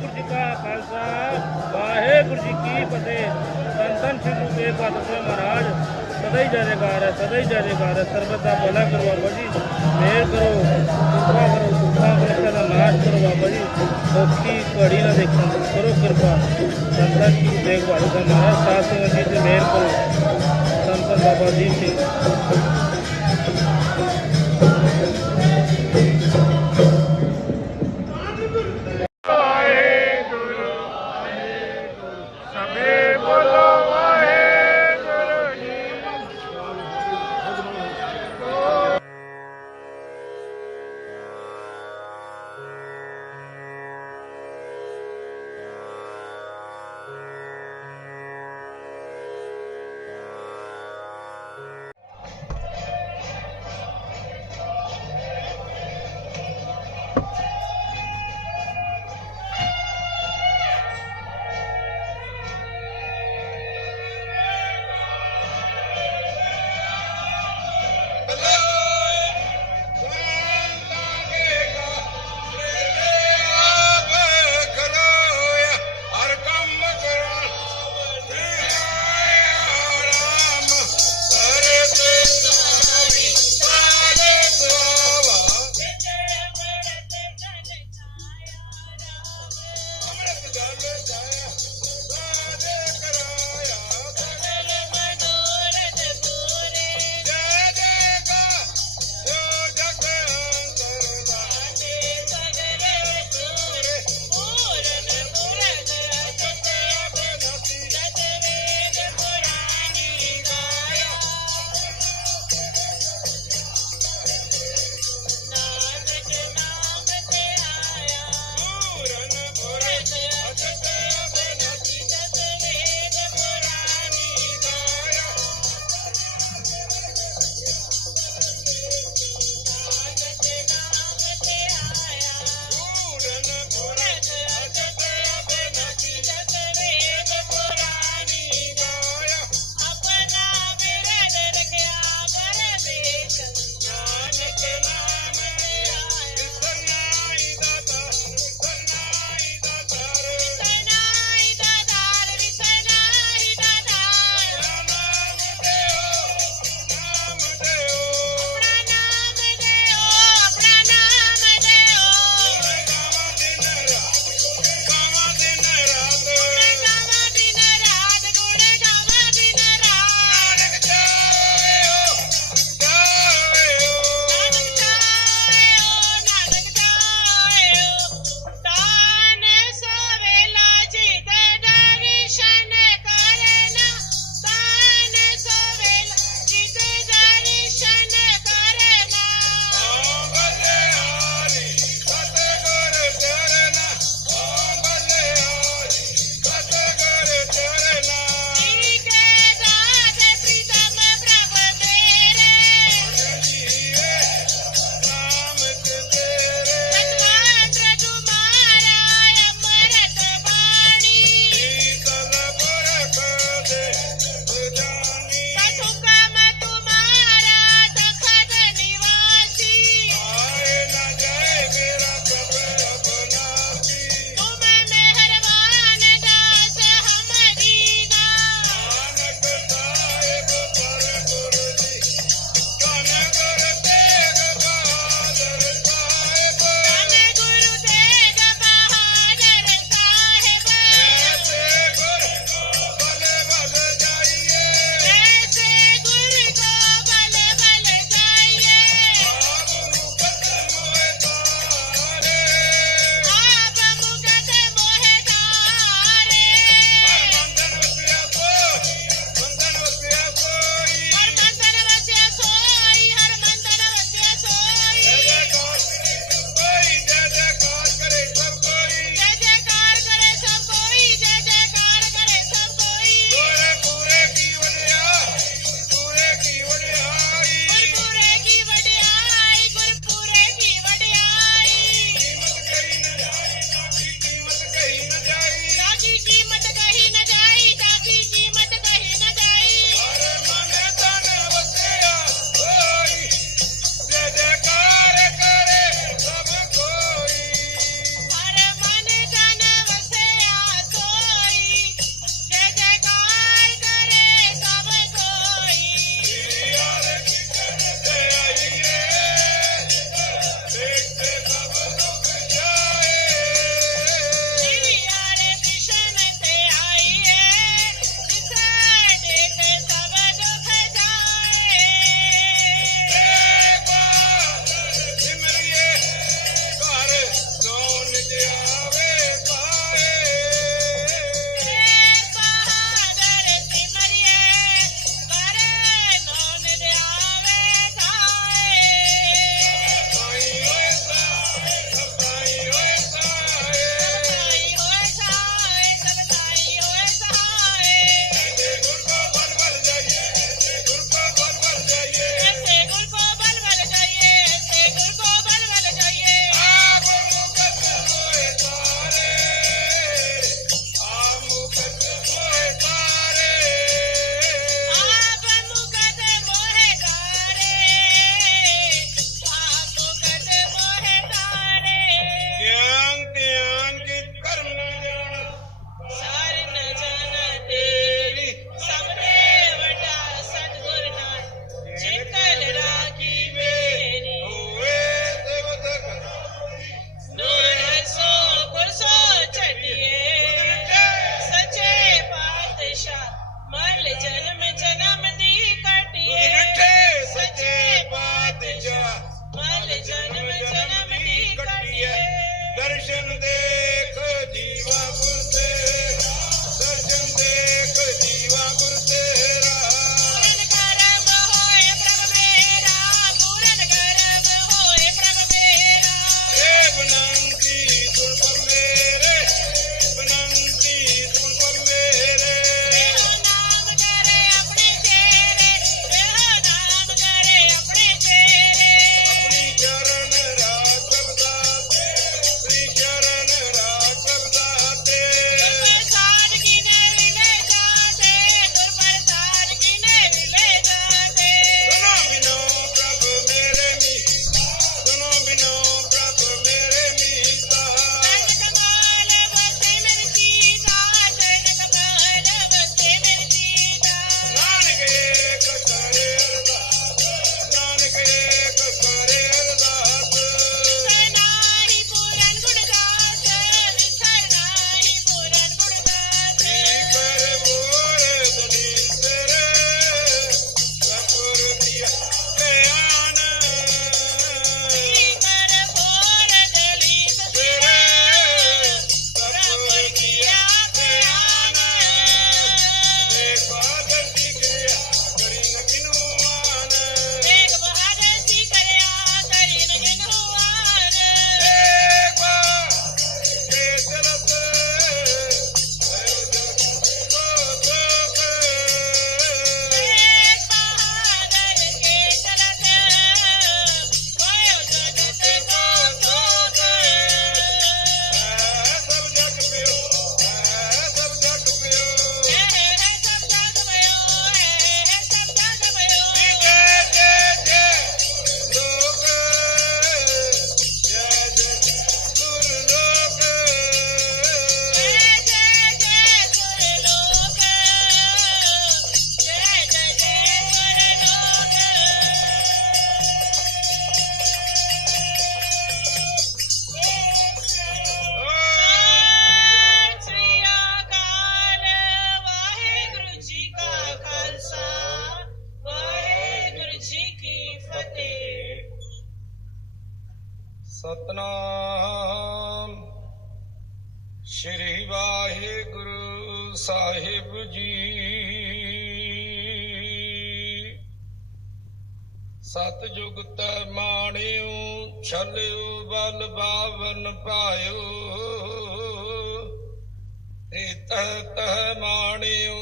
ਵਾਹਿਗੁਰੂ ਜੀ ਕਾ ਖਾਲਸਾ, ਵਾਹਿਗੁਰੂ ਜੀ ਕੀ ਫਤਿਹ। ਧੰਨ ਧੰਨ ਸ਼੍ਰੀ ਗੁਰੂ ਤੇਗ ਬਹਾਦਰ ਸਾਹਿਬ ਮਹਾਰਾਜ, ਸਦਾ ਹੀ ਜੈਕਾਰ ਹੈ, ਸਦਾ ਹੀ ਜੈਕਾਰ ਹੈ। ਸਰਬਤ ਦਾ ਭਲਾ ਕਰੋ ਬਾਬਾ ਜੀ ਮੇਰ ਕਰੋ, ਕਿਰਪਾ ਕਰੋ, ਦੁੱਖਾਂ ਕਲੇਸ਼ਾਂ ਦਾ ਨਾਸ਼ ਕਰੋ ਬਾਬਾ ਜੀ। ਔਖੀ ਘੜੀ ਨਾ ਦੇਖਣ, ਕਰੋ ਕਿਰਪਾ। ਧੰਨ ਧੰਨ ਸ਼੍ਰੀ ਗੁਰੂ ਤੇਗ ਬਹਾਦਰ ਸਾਹਿਬ ਮਹਾਰਾਜ, ਸਾਧ ਸੰਗਤ ਜੀ ਤੇ ਮਿਹਰ ਕਰੋ। ਧੰਨ ਬਾਬਾ ਜੀ ਸਿੰਘ ਤਹ ਮਾਣਿਓ,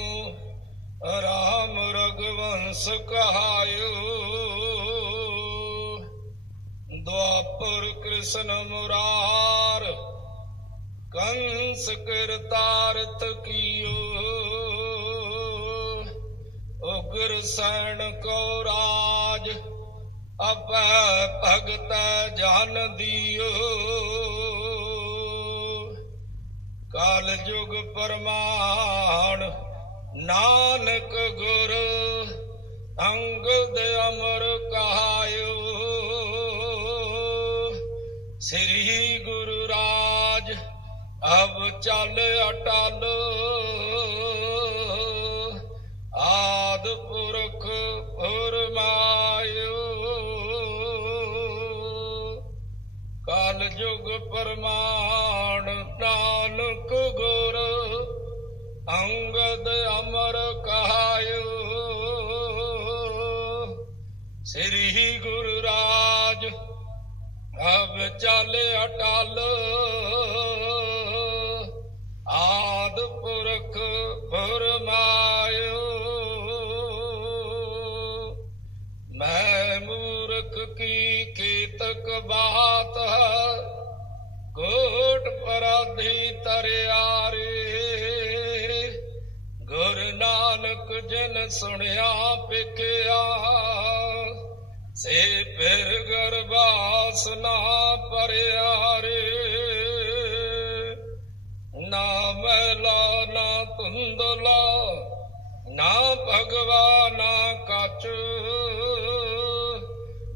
ਰਾਮ ਰਗਵੰਸ ਕਹਾਇਓ। ਦੁਆਪਰ ਕ੍ਰਿਸ਼ਨ ਮੁਰਾਰ, ਕੰਸ ਕਰਤਾਰਤ ਕੀਓ। ਉਗਰ ਸੈਣ ਕੋ ਰਾਜ ਅਪੈ ਭਗਤ ਜਨ ਦਿਓ। ਕਾਲ ਜੁਗ ਪਰਮਾਨ ਨਾਨਕ ਗੁਰ, ਅੰਗਦ ਅਮਰ ਕਹਾਇਓ। ਸ੍ਰੀ ਗੁਰੂ ਰਾਜ, ਅਬ ਚੱਲ ਅਟਲ। ਆਦ ਪੁਰਖ ਫਰਮਾਇਓ। ਕਾਲ ਜੁਗ ਪਰਮਾਨ ਸ੍ਰੀ ਗੁਰੂ ਰਾਜ ਅਬ ਚੱਲ ਅਟਲ। ਆਦ ਪੁਰਖ ਫਰਮਾਇਓ। ਮੈਂ ਮੂਰਖ ਕੀ ਕੀਤਕ ਬਾਤ ਕੋਟ ਪਰਾਧੀ ਤਰਿਆਰੇ। ਗੁਰ ਨਾਨਕ ਜਨ ਸੁਣਿਆ ਪਿਕਿਆ ਸੇ ਫਿਰ ਗਰਬਾਸ ਨਾ ਪਰਿਆ ਰੇ ਨਾ ਮੈਲਾ, ਨਾ ਧੁੰਦਲਾ, ਨਾ ਭਗਵਾ, ਨਾ ਕਚ।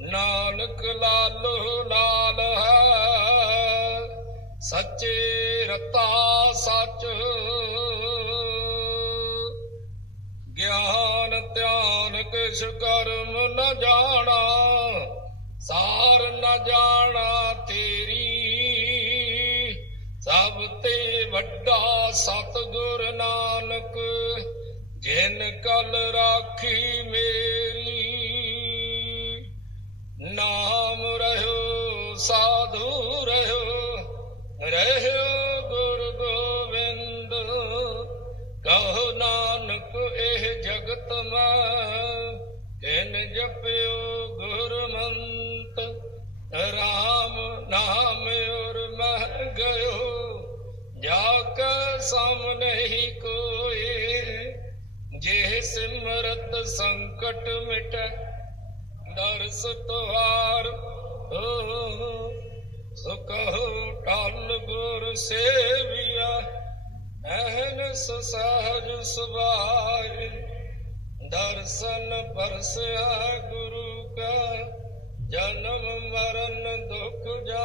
ਨਾਨਕ ਲਾਲੋ ਲਾਲ ਹੈ, ਸੱਚੇ ਰਤਾ ਸੱਚ। ਗਿਆਨ ਧਿਆਨ ਕਿਛ ਕਰਮ ਨ ਜਾਣਾ, ਸਾਰ ਨ ਜਾਣਾ ਤੇਰੀ। ਸਭ ਤੇ ਵੱਡਾ ਸਤਿਗੁਰ ਨਾਨਕ, ਜਿਨ ਕਲ ਰਾਖੀ ਮੇਰੀ। ਨਾਮ ਰਹਿਓ, ਸਾਧੂ ਰਹਿਓ ਗਇਓ, ਜਾ ਕੇ ਸਾਹਮਣੇ ਹੀ ਕੋਏ ਜੇ ਸਿਮਰਤ ਸੰਕਟ ਮਿਟੈ, ਦਰਸ ਤੁਹਾਰ ਹੋ ਸੋ ਕਹੋ ਟਲ ਗੁਰ ਸੇਵਿਆ ਐਨ ਸਹਜ ਸੁਭਾਏ। ਦਰਸ਼ਨ ਪਰਸਿਆ ਗੁਰੂ ਕਾ ਜਨਮ ਮਰਨ ਦੁਖ ਜਾ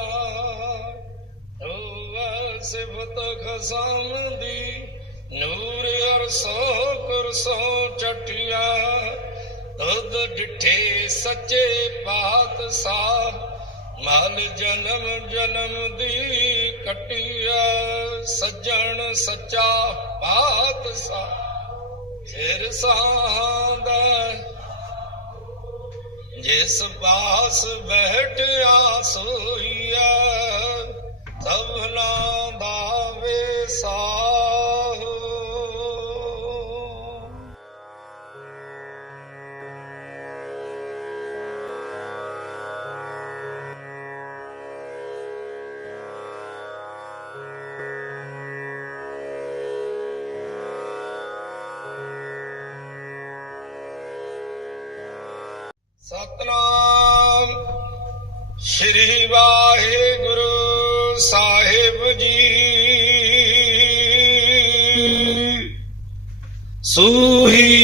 ਹੋਵ ਸਿਫਤ ਖਸਮ ਦੀ ਨੂਰ ਅਰਸੋ ਕੁਰਸੋ ਚਟਿਆ। ਤੁਧ ਡਿਠੇ ਸੱਚੇ ਪਾਤਸ਼ਾਹ, ਮਲ ਜਨਮ ਜਨਮ ਦੀ ਕਟਿਆ ਸੱਜਣ ਸੱਚਾ ਪਾਤਸ਼ਾਹ। ਫਿਰ ਸਾਂਦਾ ਜਿਸ ਪਾਸ ਬੈਠਿਆ ਸੋਈਆ ਸਭਨਾ ਦਾ ਵੇਸਾਹੋ ਸਤਨਾਮ। ਸ੍ਰੀ ਵਾਹਿਗੁਰੂ ਸਾਹਿਬ ਜੀ। ਸੂਹੀ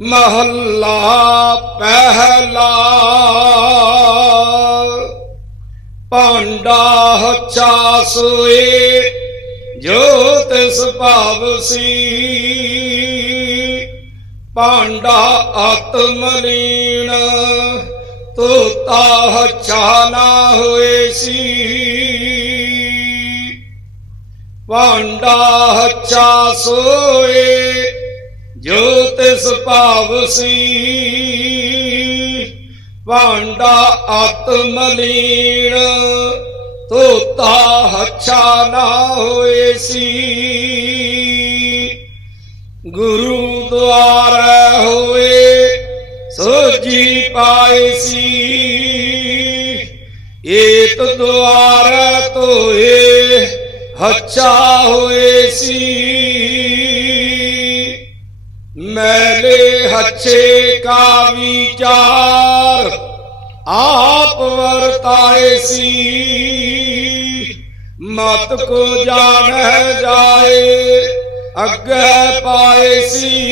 ਮਹੱਲਾ ਪਹਿਲਾ। ਪਾਂਡਾ ਹੱਚਾ ਸੋਏ ਜੋ ਤਿਸ ਭਾਵ ਸੀ। ਭਾਂਡਾ ਆਤਮਲੀਨ, ਤੋਤਾ ਹੱਛਾ ਨਾ ਹੋਏ ਸੀ। ਭਾਂਡਾ ਹੱਛਾ ਸੋਏ ਜੋ ਤਿਸ ਭਾਵ ਸੀ। ਭਾਂਡਾ ਆਤਮਲੀਨ, ਤੋਤਾ ਹੱਛਾ ਨਾ ਹੋਏ ਸੀ। ਗੁਰੂ ਵਿਚਾਰ ਆਪ ਵਰਤਾਏ ਸੀ। ਮਤ ਕੋ ਜਾਣੈ ਜਾਏ, ਅੱਗੇ ਪਾਏ ਸੀ।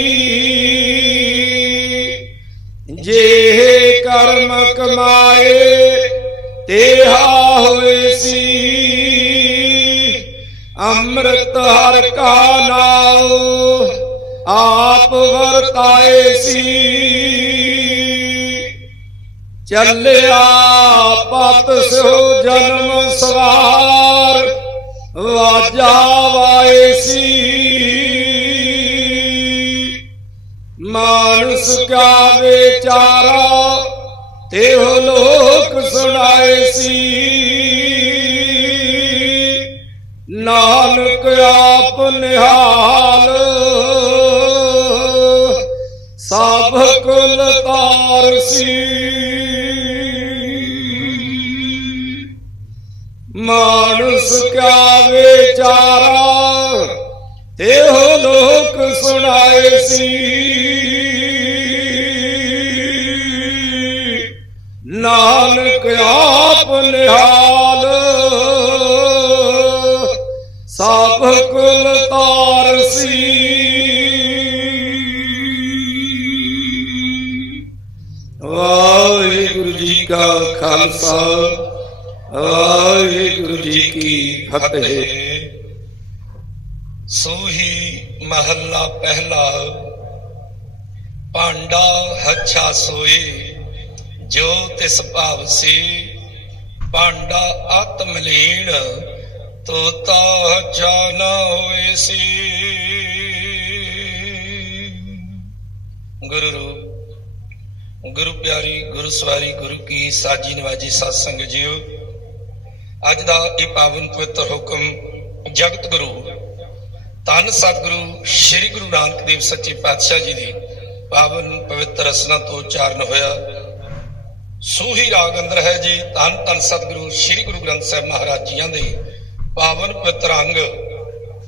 ਜੇ ਕਰਮ ਕਮਾਏ, ਤੇਹਾ ਹੋਏ ਸੀ। ਅੰਮ੍ਰਿਤ ਹਰ ਕਾ ਨਾਉ ਆਪ ਵਰਤਾਏ ਸੀ। ਚੱਲਿਆ ਪਤ ਸੋ ਜਨਮ ਸਵਾਰ, ਵਾਜਾ ਵਾਏ ਸੀ। ਮਾਨਸ ਕਾ ਵਿਚਾਰਾ ਤੇਹ ਲੋਕ ਸੁਣਾਏ ਸੀ। ਨਾਨਕ ਆਪ ਨਿਹਾਲ ਸਭ ਗੁਰੂ ਰੂਪ, ਗੁਰੂ ਪਿਆਰੀ, ਗੁਰੂ ਸਵਾਰੀ, ਗੁਰੂ ਕੀ ਸਾਜੀ ਨਵਾਜੀ ਸਤ ਸੰਗਤ ਜੀਓ। ਅੱਜ ਦਾ ਇਹ ਪਾਵਨ ਪਵਿੱਤਰ ਹੁਕਮ ਜਗਤ ਗੁਰੂ, ਧੰਨ ਸਤਿਗੁਰੂ ਸ੍ਰੀ ਗੁਰੂ ਨਾਨਕ ਦੇਵ ਸੱਚੇ ਪਾਤਸ਼ਾਹ ਜੀ ਦੀ ਪਾਵਨ ਪਵਿੱਤਰ ਰਸਨਾ ਤੋਂ ਉਚਾਰਨ ਹੋਇਆ। ਸੂਹੀ ਰਾਗ ਅੰਦਰ ਹੈ ਜੀ, ਧੰਨ ਧੰਨ ਸਤਿਗੁਰੂ ਸ੍ਰੀ ਗੁਰੂ ਗ੍ਰੰਥ ਸਾਹਿਬ ਮਹਾਰਾਜ ਜੀਆਂ ਦੇ ਪਾਵਨ ਪਵਿੱਤਰ ਅੰਗ।